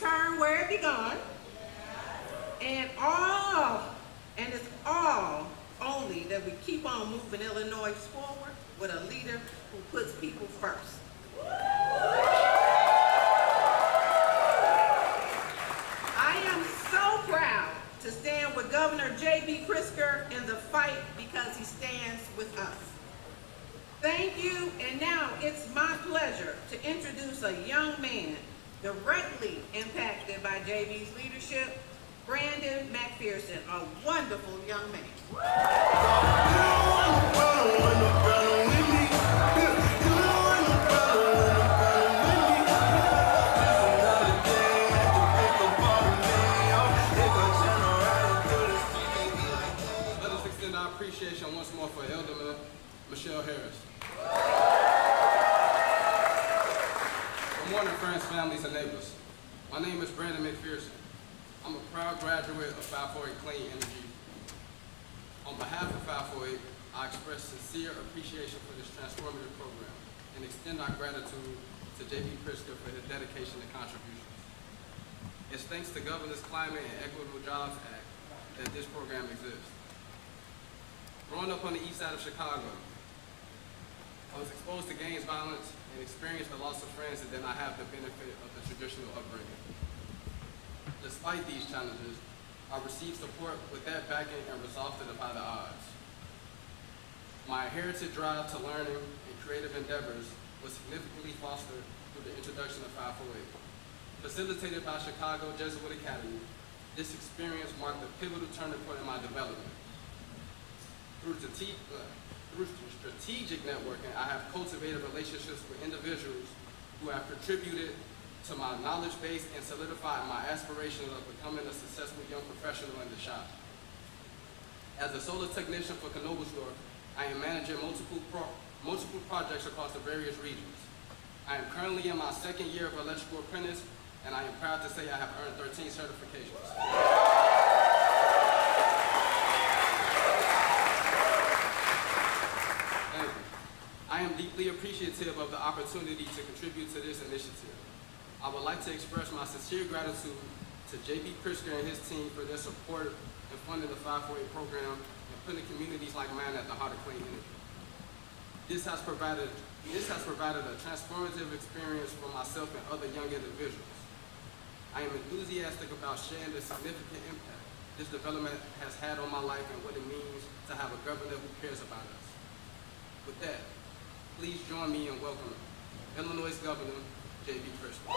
return where it begun. And it's all only that we keep on moving Illinois forward with a leader who puts people first. I am so proud to stand with Governor JB Pritzker in the fight because he stands with us. Thank you, and now it's my pleasure to introduce a young man directly impacted by JB's leadership, Brandon McPherson, a wonderful young man. Let us extend our appreciation once more for Elder Michelle Harris. Good morning, friends, families, and neighbors. My name is Brandon McPherson. I'm a proud graduate of 548 Clean Energy. On behalf of 548, I express sincere appreciation for this transformative program and extend our gratitude to JB Pritzker for his dedication and contributions. It's thanks to Governor's Climate and Equitable Jobs Act that this program exists. Growing up on the east side of Chicago, I was exposed to gangs violence and experienced the loss of friends that did not have the benefit of the traditional upbringing. Despite these challenges, I received support with that backing and resolved to defy the odds. My inherited drive to learning and creative endeavors was significantly fostered through the introduction of 548. Facilitated by Chicago Jesuit Academy, this experience marked a pivotal turning point in my development. Through strategic networking, I have cultivated relationships with individuals who have contributed to my knowledge base and solidified my aspiration of becoming a successful young professional in the shop. As a solar technician for Knoblesdorf, I am managing multiple projects across the various regions. I am currently in my second year of electrical apprentice, and I am proud to say I have earned 13 certifications. Thank you. I am deeply appreciative of the opportunity to contribute to this initiative. I would like to express my sincere gratitude to JB Pritzker and his team for their support in funding the 548 program and putting communities like mine at the heart of clean energy. This has provided a transformative experience for myself and other young individuals. I am enthusiastic about sharing the significant impact this development has had on my life and what it means to have a governor who cares about us. With that, please join me in welcoming Illinois Governor JB Pritzker.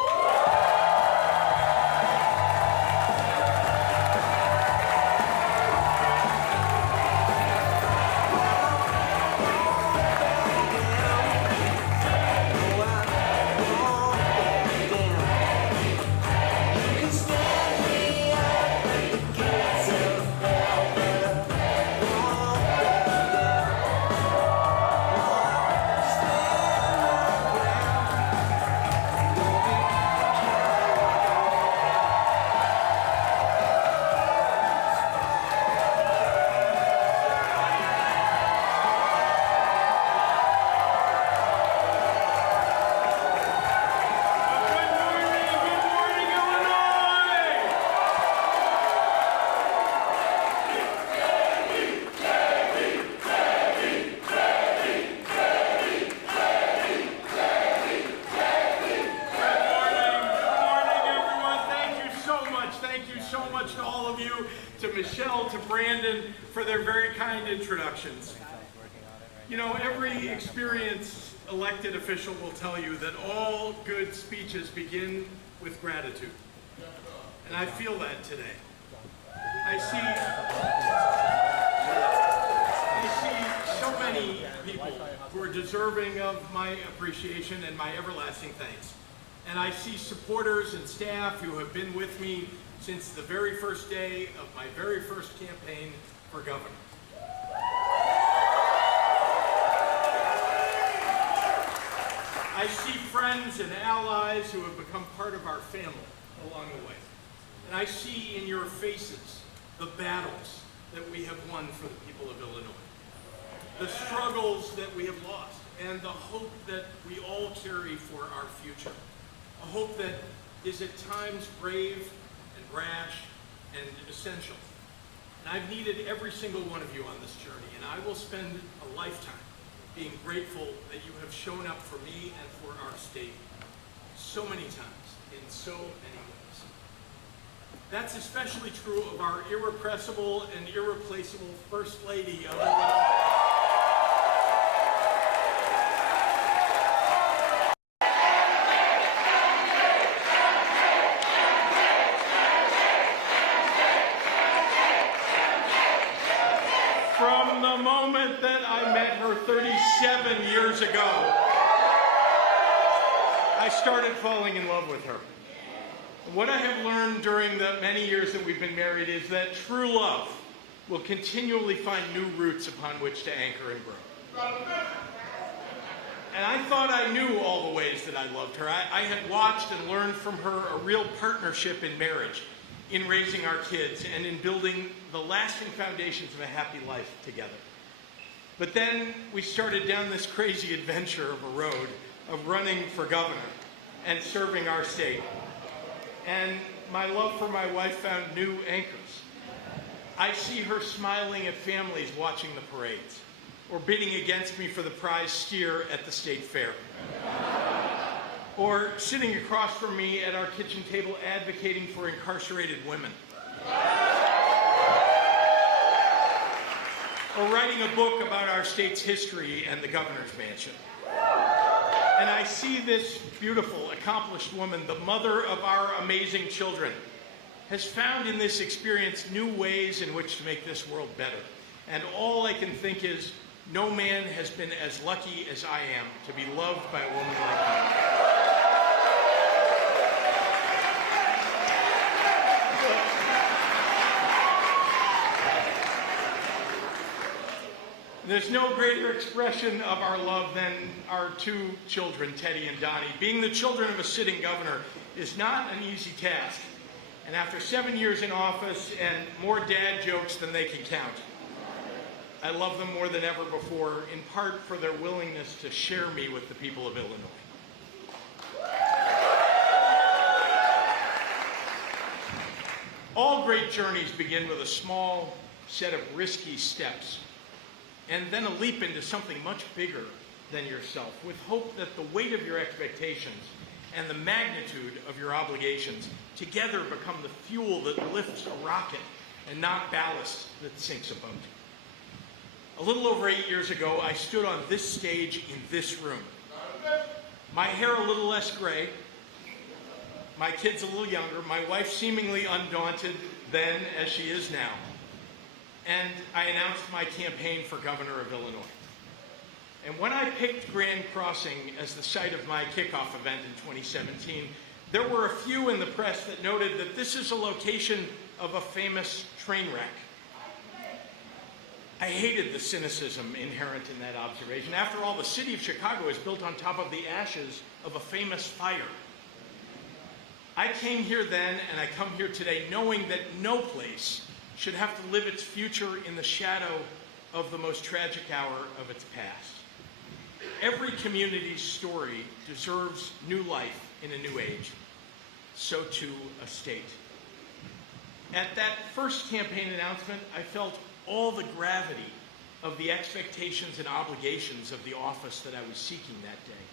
To Brandon for their very kind introductions. You know, every experienced elected official will tell you that all good speeches begin with gratitude. And I feel that today. I see so many people who are deserving of my appreciation and my everlasting thanks. And I see supporters and staff who have been with me since the very first day of my very first campaign for governor. I see friends and allies who have become part of our family along the way. And I see in your faces the battles that we have won for the people of Illinois, the struggles that we have lost, and the hope that we all carry for our future. A hope that is at times brave and rash and essential. And I've needed every single one of you on this journey, and I will spend a lifetime being grateful that you have shown up for me and for our state so many times, in so many ways. That's especially true of our irrepressible and irreplaceable First Lady of Illinois. From the moment that I met her 37 years ago, I started falling in love with her. What I have learned during the many years that we've been married is that true love will continually find new roots upon which to anchor and grow. And I thought I knew all the ways that I loved her. I had watched and learned from her a real partnership in marriage, in raising our kids, and in building the lasting foundations of a happy life together. But then we started down this crazy adventure of a road of running for governor and serving our state. And my love for my wife found new anchors. I see her smiling at families watching the parades, or bidding against me for the prize steer at the state fair, or sitting across from me at our kitchen table advocating for incarcerated women, or writing a book about our state's history and the governor's mansion. And I see this beautiful, accomplished woman, the mother of our amazing children, has found in this experience new ways in which to make this world better. And all I can think is, no man has been as lucky as I am to be loved by a woman like her. There's no greater expression of our love than our two children, Teddy and Donnie. Being the children of a sitting governor is not an easy task. And after 7 years in office and more dad jokes than they can count, I love them more than ever before, in part for their willingness to share me with the people of Illinois. All great journeys begin with a small set of risky steps, and then a leap into something much bigger than yourself, with hope that the weight of your expectations and the magnitude of your obligations together become the fuel that lifts a rocket and not ballast that sinks a boat. A little over 8 years ago, I stood on this stage in this room. My hair a little less gray, my kids a little younger, my wife seemingly undaunted then as she is now. And I announced my campaign for governor of Illinois. And when I picked Grand Crossing as the site of my kickoff event in 2017, there were a few in the press that noted that this is a location of a famous train wreck. I hated the cynicism inherent in that observation. After all, the city of Chicago is built on top of the ashes of a famous fire. I came here then, and I come here today, knowing that no place should have to live its future in the shadow of the most tragic hour of its past. Every community's story deserves new life in a new age. So too a state. At that first campaign announcement, I felt all the gravity of the expectations and obligations of the office that I was seeking that day.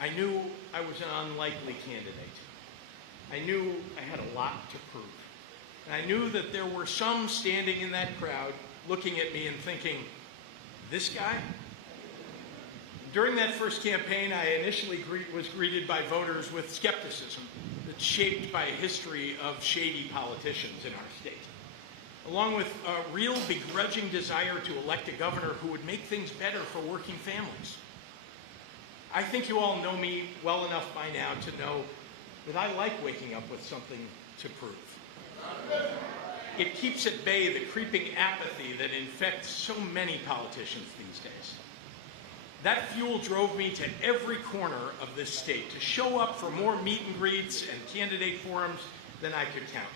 I knew I was an unlikely candidate. I knew I had a lot to prove. And I knew that there were some standing in that crowd looking at me and thinking, this guy? During that first campaign, I initially was greeted by voters with skepticism that's shaped by a history of shady politicians in our state, along with a real begrudging desire to elect a governor who would make things better for working families. I think you all know me well enough by now to know that I like waking up with something to prove. It keeps at bay the creeping apathy that infects so many politicians these days. That fuel drove me to every corner of this state to show up for more meet and greets and candidate forums than I could count.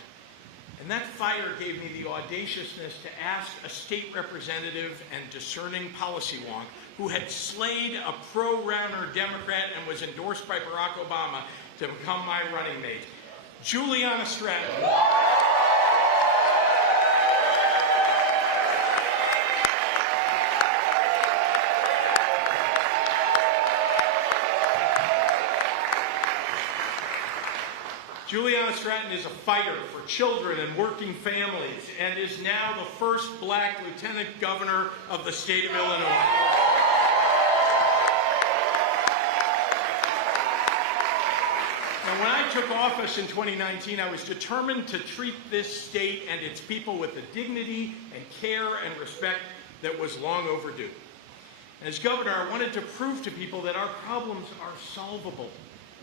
And that fire gave me the audaciousness to ask a state representative and discerning policy wonk who had slayed a pro-Rauner Democrat and was endorsed by Barack Obama to to become my running mate. Juliana Stratton. Juliana Stratton is a fighter for children and working families and is now the first black lieutenant governor of the state of Illinois. Now, when I took office in 2019, I was determined to treat this state and its people with the dignity and care and respect that was long overdue. And as governor, I wanted to prove to people that our problems are solvable,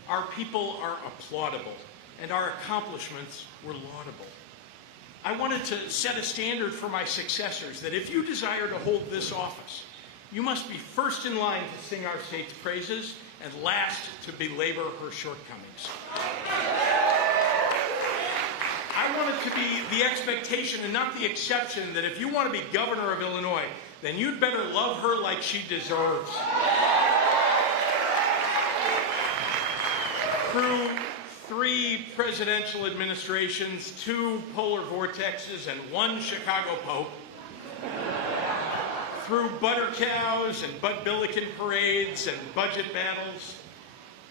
our people are applaudable, and our accomplishments were laudable. I wanted to set a standard for my successors that if you desire to hold this office, you must be first in line to sing our state's praises and last to belabor her shortcomings. I want it to be the expectation and not the exception that if you want to be governor of Illinois, then you'd better love her like she deserves. Through 3 presidential administrations, 2 polar vortexes, and 1 Chicago Pope, through butter cows and Bud Billiken parades and budget battles,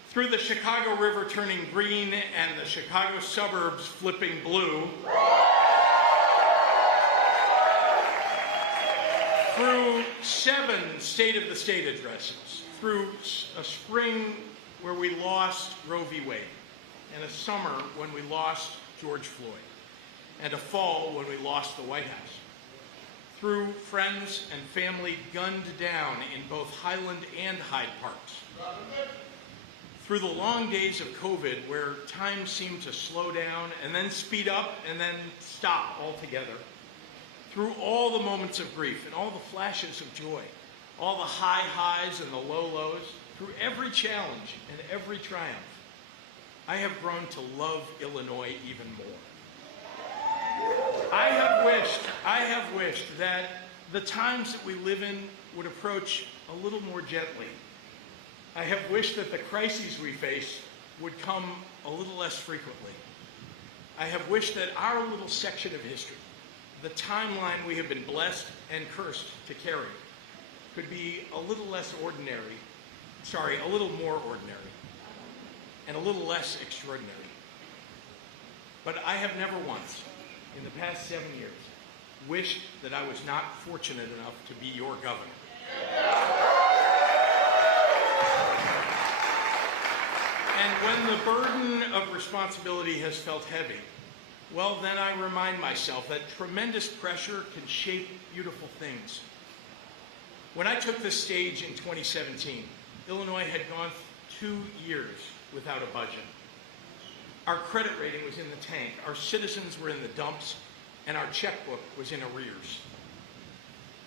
through the Chicago River turning green and the Chicago suburbs flipping blue, through 7 State of the State addresses, through a spring where we lost Roe v. Wade, and a summer when we lost George Floyd, and a fall when we lost the White House, through friends and family gunned down in both Highland and Hyde Parks, through the long days of COVID where time seemed to slow down and then speed up and then stop altogether, through all the moments of grief and all the flashes of joy, all the high highs and the low lows, through every challenge and every triumph, I have grown to love Illinois even more. I have wished that the times that we live in would approach a little more gently. I have wished that the crises we face would come a little less frequently. I have wished that our little section of history, the timeline we have been blessed and cursed to carry, could be a little more ordinary, and a little less extraordinary. But I have never once, in the past 7 years, wished that I was not fortunate enough to be your governor. And when the burden of responsibility has felt heavy, well, then I remind myself that tremendous pressure can shape beautiful things. When I took this stage in 2017, Illinois had gone 2 years without a budget. Our credit rating was in the tank, our citizens were in the dumps, and our checkbook was in arrears.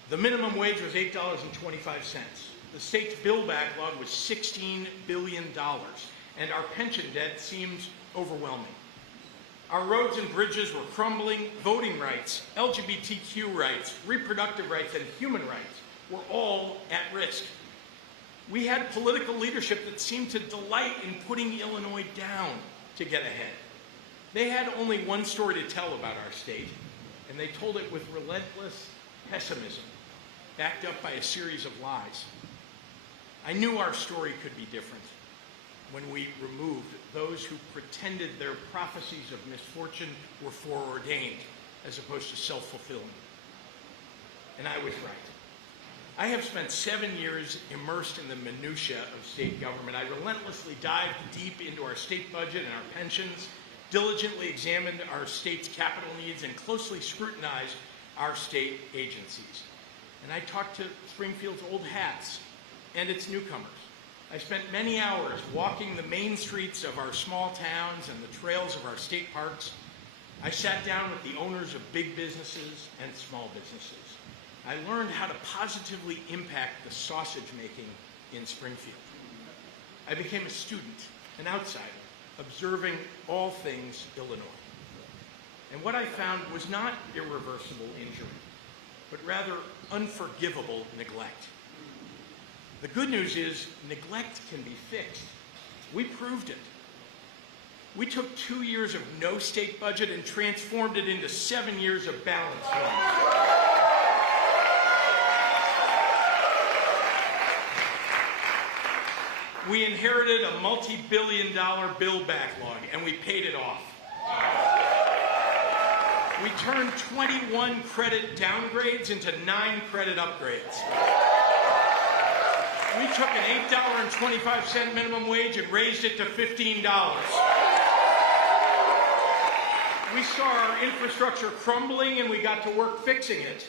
The minimum wage was $8.25. The state's bill backlog was $16 billion, and our pension debt seemed overwhelming. Our roads and bridges were crumbling. Voting rights, LGBTQ rights, reproductive rights, and human rights were all at risk. We had political leadership that seemed to delight in putting Illinois down to get ahead. They had only one story to tell about our state, and they told it with relentless pessimism, backed up by a series of lies. I knew our story could be different when we removed those who pretended their prophecies of misfortune were foreordained as opposed to self-fulfilling. And I was right. I have spent 7 years immersed in the minutiae of state government. I relentlessly dived deep into our state budget and our pensions, diligently examined our state's capital needs, and closely scrutinized our state agencies. And I talked to Springfield's old hats and its newcomers. I spent many hours walking the main streets of our small towns and the trails of our state parks. I sat down with the owners of big businesses and small businesses. I learned how to positively impact the sausage making in Springfield. I became a student, an outsider, observing all things Illinois. And what I found was not irreversible injury, but rather unforgivable neglect. The good news is neglect can be fixed. We proved it. We took 2 years of no state budget and transformed it into 7 years of balanced ones. We inherited a multi-billion-dollar bill backlog, and we paid it off. We turned 21 credit downgrades into 9 credit upgrades. We took an $8.25 minimum wage and raised it to $15. We saw our infrastructure crumbling, and we got to work fixing it.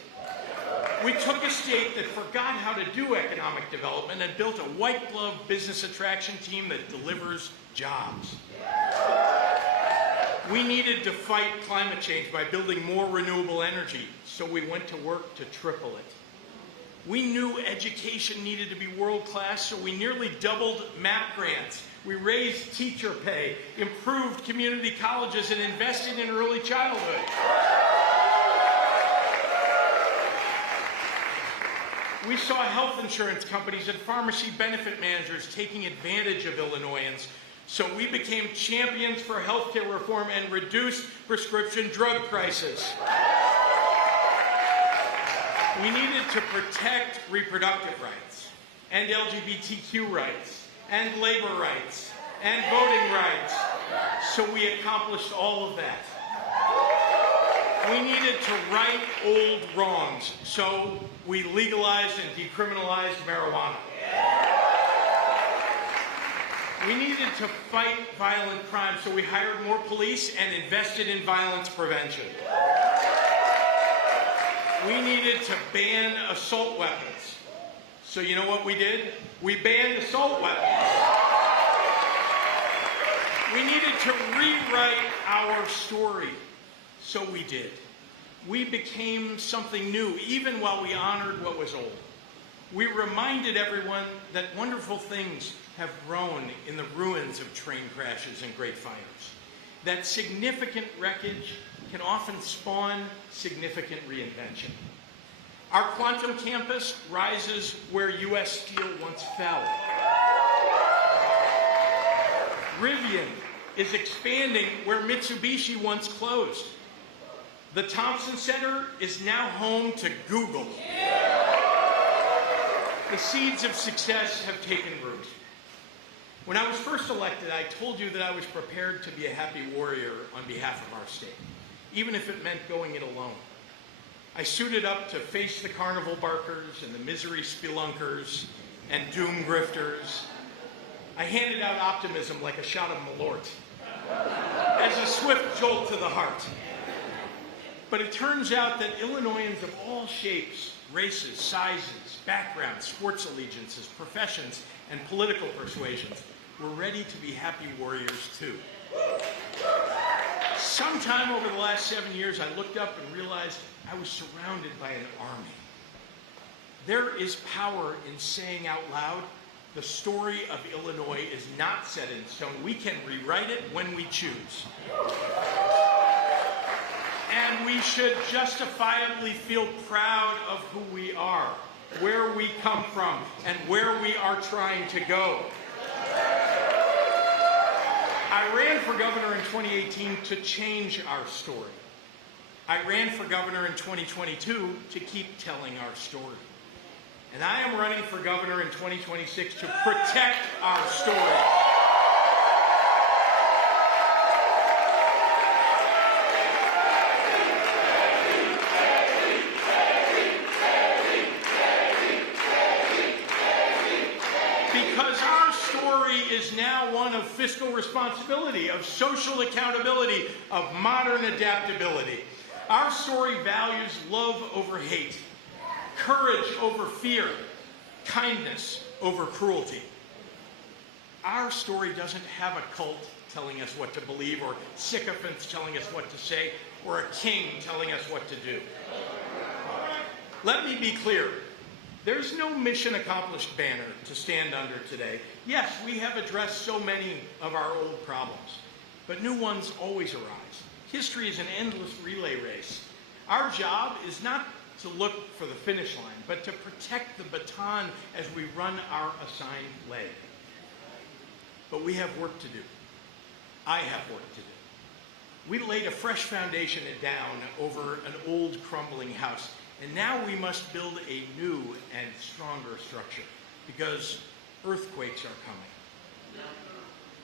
We took a state that forgot how to do economic development and built a white-glove business attraction team that delivers jobs. We needed to fight climate change by building more renewable energy, so we went to work to triple it. We knew education needed to be world-class, so we nearly doubled MAP grants. We raised teacher pay, improved community colleges, and invested in early childhood. We saw health insurance companies and pharmacy benefit managers taking advantage of Illinoisans, so we became champions for healthcare reform and reduced prescription drug prices. We needed to protect reproductive rights, and LGBTQ rights, and labor rights, and voting rights, so we accomplished all of that. We needed to right old wrongs, so we legalized and decriminalized marijuana. We needed to fight violent crime, so we hired more police and invested in violence prevention. We needed to ban assault weapons. So you know what we did? We banned assault weapons. We needed to rewrite our story. So we did. We became something new, even while we honored what was old. We reminded everyone that wonderful things have grown in the ruins of train crashes and great fires. That significant wreckage can often spawn significant reinvention. Our quantum campus rises where U.S. Steel once fell. Rivian is expanding where Mitsubishi once closed. The Thompson Center is now home to Google. The seeds of success have taken root. When I was first elected, I told you that I was prepared to be a happy warrior on behalf of our state, even if it meant going it alone. I suited up to face the carnival barkers and the misery spelunkers and doom grifters. I handed out optimism like a shot of Malort, as a swift jolt to the heart. But it turns out that Illinoisans of all shapes, races, sizes, backgrounds, sports allegiances, professions, and political persuasions were ready to be happy warriors too. Sometime over the last 7 years, I looked up and realized I was surrounded by an army. There is power in saying out loud, the story of Illinois is not set in stone. We can rewrite it when we choose. And we should justifiably feel proud of who we are, where we come from, and where we are trying to go. I ran for governor in 2018 to change our story. I ran for governor in 2022 to keep telling our story. And I am running for governor in 2026 to protect our story. Because our story is now one of fiscal responsibility, of social accountability, of modern adaptability. Our story values love over hate, courage over fear, kindness over cruelty. Our story doesn't have a cult telling us what to believe, or sycophants telling us what to say, or a king telling us what to do. Let me be clear. There's no mission accomplished banner to stand under today. Yes, we have addressed so many of our old problems, but new ones always arise. History is an endless relay race. Our job is not to look for the finish line, but to protect the baton as we run our assigned leg. But we have work to do. I have work to do. We laid a fresh foundation down over an old crumbling house, and now we must build a new and stronger structure because earthquakes are coming.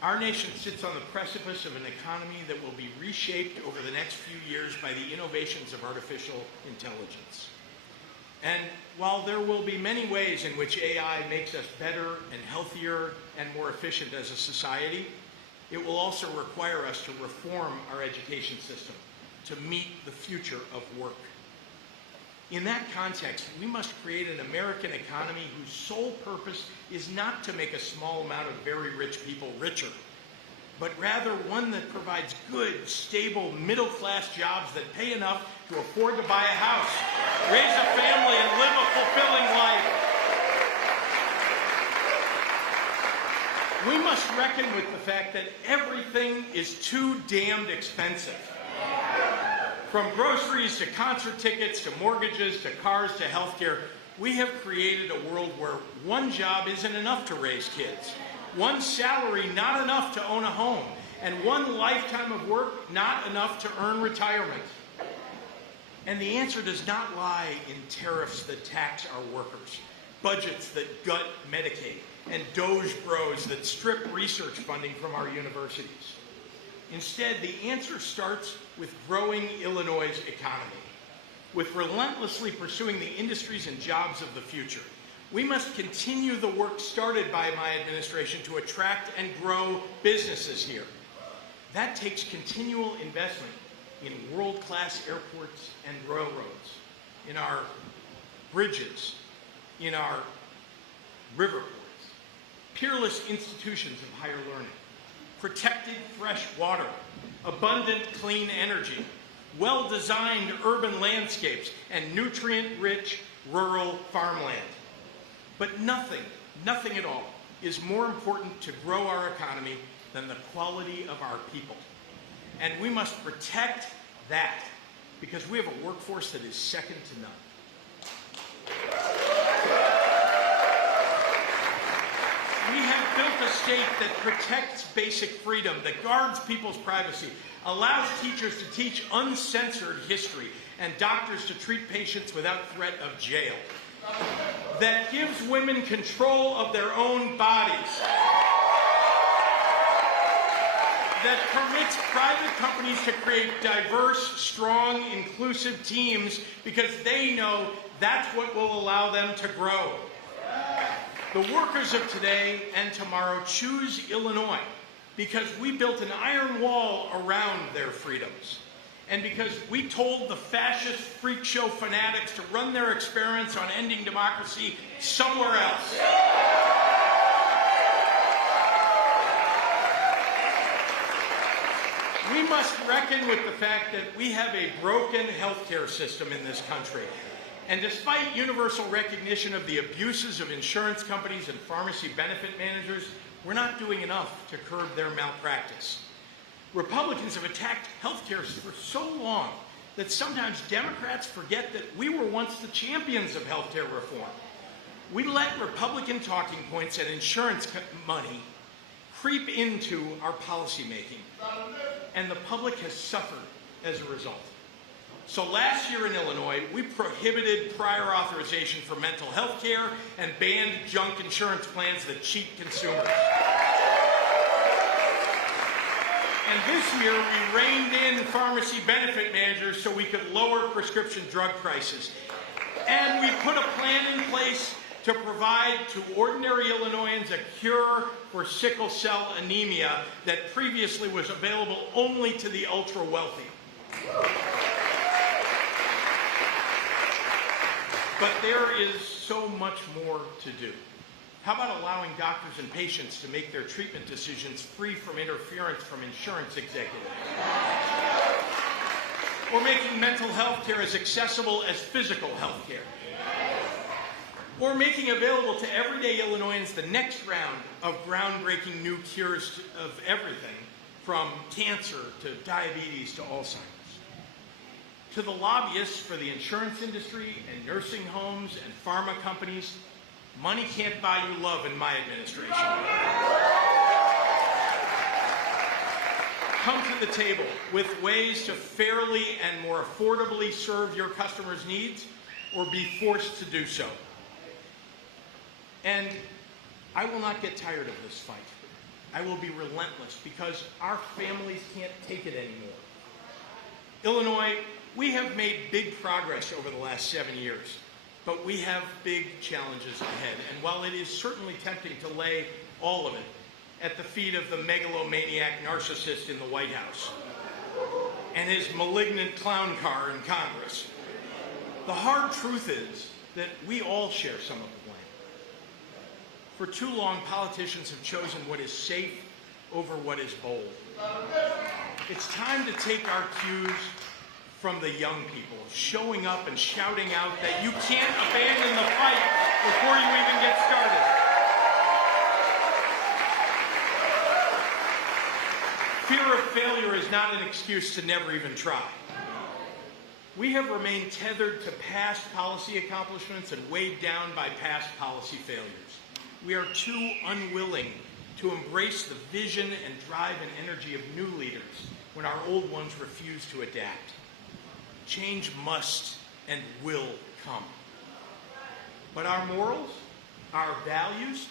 Our nation sits on the precipice of an economy that will be reshaped over the next few years by the innovations of artificial intelligence. And while there will be many ways in which AI makes us better and healthier and more efficient as a society, it will also require us to reform our education system to meet the future of work. In that context, we must create an American economy whose sole purpose is not to make a small amount of very rich people richer, but rather one that provides good, stable, middle-class jobs that pay enough to afford to buy a house, raise a family, and live a fulfilling life. We must reckon with the fact that everything is too damned expensive. From groceries to concert tickets to mortgages to cars to healthcare, we have created a world where one job isn't enough to raise kids, one salary not enough to own a home, and one lifetime of work not enough to earn retirement. And the answer does not lie in tariffs that tax our workers, budgets that gut Medicaid, and Doge bros that strip research funding from our universities. Instead, the answer starts with growing Illinois' economy, with relentlessly pursuing the industries and jobs of the future. We must continue the work started by my administration to attract and grow businesses here. That takes continual investment in world-class airports and railroads, in our bridges, in our riverports, peerless institutions of higher learning, protected fresh water, abundant clean energy, well-designed urban landscapes, and nutrient-rich rural farmland. But nothing at all is more important to grow our economy than the quality of our people. And we must protect that because we have a workforce that is second to none. We have built a state that protects basic freedom, that guards people's privacy, allows teachers to teach uncensored history, and doctors to treat patients without threat of jail, that gives women control of their own bodies, that permits private companies to create diverse, strong, inclusive teams because they know that's what will allow them to grow. The workers of today and tomorrow choose Illinois because we built an iron wall around their freedoms, and because we told the fascist freak show fanatics to run their experiments on ending democracy somewhere else. We must reckon with the fact that we have a broken healthcare system in this country. And despite universal recognition of the abuses of insurance companies and pharmacy benefit managers, we're not doing enough to curb their malpractice. Republicans have attacked healthcare for so long that sometimes Democrats forget that we were once the champions of healthcare reform. We let Republican talking points and insurance money creep into our policymaking, and the public has suffered as a result. So last year in Illinois, we prohibited prior authorization for mental health care and banned junk insurance plans that cheat consumers. And this year, we reined in pharmacy benefit managers so we could lower prescription drug prices. And we put a plan in place to provide to ordinary Illinoisans a cure for sickle cell anemia that previously was available only to the ultra-wealthy. But there is so much more to do. How about allowing doctors and patients to make their treatment decisions free from interference from insurance executives? Or making mental health care as accessible as physical health care? Or making available to everyday Illinoisans the next round of groundbreaking new cures of everything from cancer to diabetes to Alzheimer's? To the lobbyists for the insurance industry and nursing homes and pharma companies, money can't buy you love in my administration. come to the table with ways to fairly and more affordably serve your customers' needs, or be forced to do so. And I will not get tired of this fight. I will be relentless because our families can't take it anymore. Illinois, we have made big progress over the last 7 years, but we have big challenges ahead. And while it is certainly tempting to lay all of it at the feet of the megalomaniac narcissist in the White House and his malignant clown car in Congress, the hard truth is that we all share some of the blame. For too long, politicians have chosen what is safe over what is bold. It's time to take our cues from the young people, showing up and shouting out that you can't abandon the fight before you even get started. Fear of failure is not an excuse to never even try. We have remained tethered to past policy accomplishments and weighed down by past policy failures. We are too unwilling to embrace the vision and drive and energy of new leaders when our old ones refuse to adapt. Change must and will come. But our morals, our values,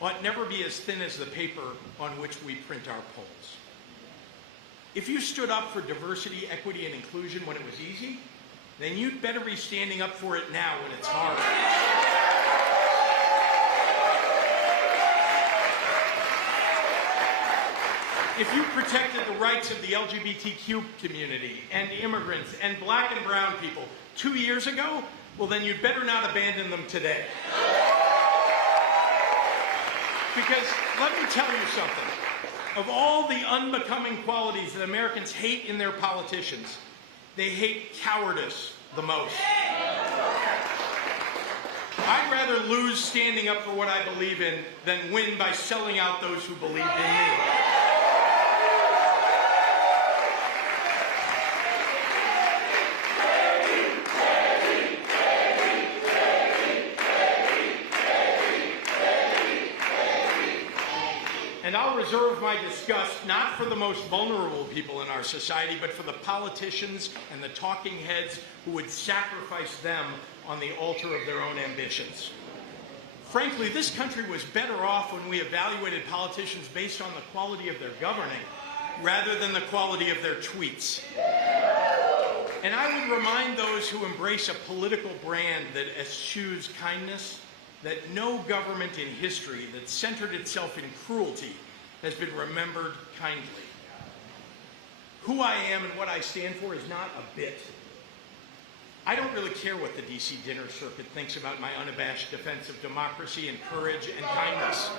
ought never be as thin as the paper on which we print our polls. If you stood up for diversity, equity, and inclusion when it was easy, then you'd better be standing up for it now when it's hard. If you protected the rights of the LGBTQ community and immigrants and black and brown people 2 years ago, well then you'd better not abandon them today. Because let me tell you something. Of all the unbecoming qualities that Americans hate in their politicians, they hate cowardice the most. I'd rather lose standing up for what I believe in than win by selling out those who believed in me. And I'll reserve my disgust not for the most vulnerable people in our society, but for the politicians and the talking heads who would sacrifice them on the altar of their own ambitions. Frankly, this country was better off when we evaluated politicians based on the quality of their governing rather than the quality of their tweets. And I would remind those who embrace a political brand that eschews kindness that no government in history that centered itself in cruelty has been remembered kindly. Who I am and what I stand for is not a bit. I don't really care what the DC dinner circuit thinks about my unabashed defense of democracy and courage and kindness.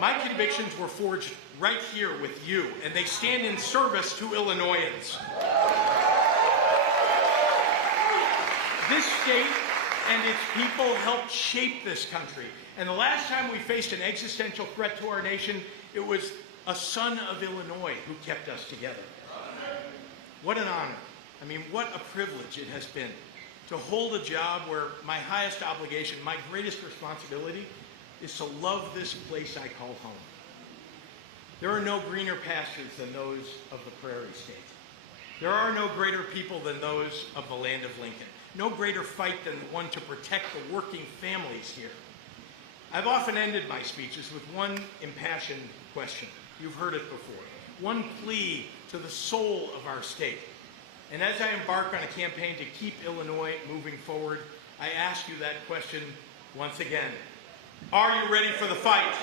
My convictions were forged right here with you, and they stand in service to Illinoisans. This state and its people helped shape this country. And the last time we faced an existential threat to our nation, it was a son of Illinois who kept us together. What an honor. I mean, what a privilege it has been to hold a job where my highest obligation, my greatest responsibility, is to love this place I call home. There are no greener pastures than those of the Prairie State. There are no greater people than those of the land of Lincoln. No greater fight than the one to protect the working families here. I've often ended my speeches with one impassioned question. You've heard it before. One plea to the soul of our state. And as I embark on a campaign to keep Illinois moving forward, I ask you that question once again. Are you ready for the fight?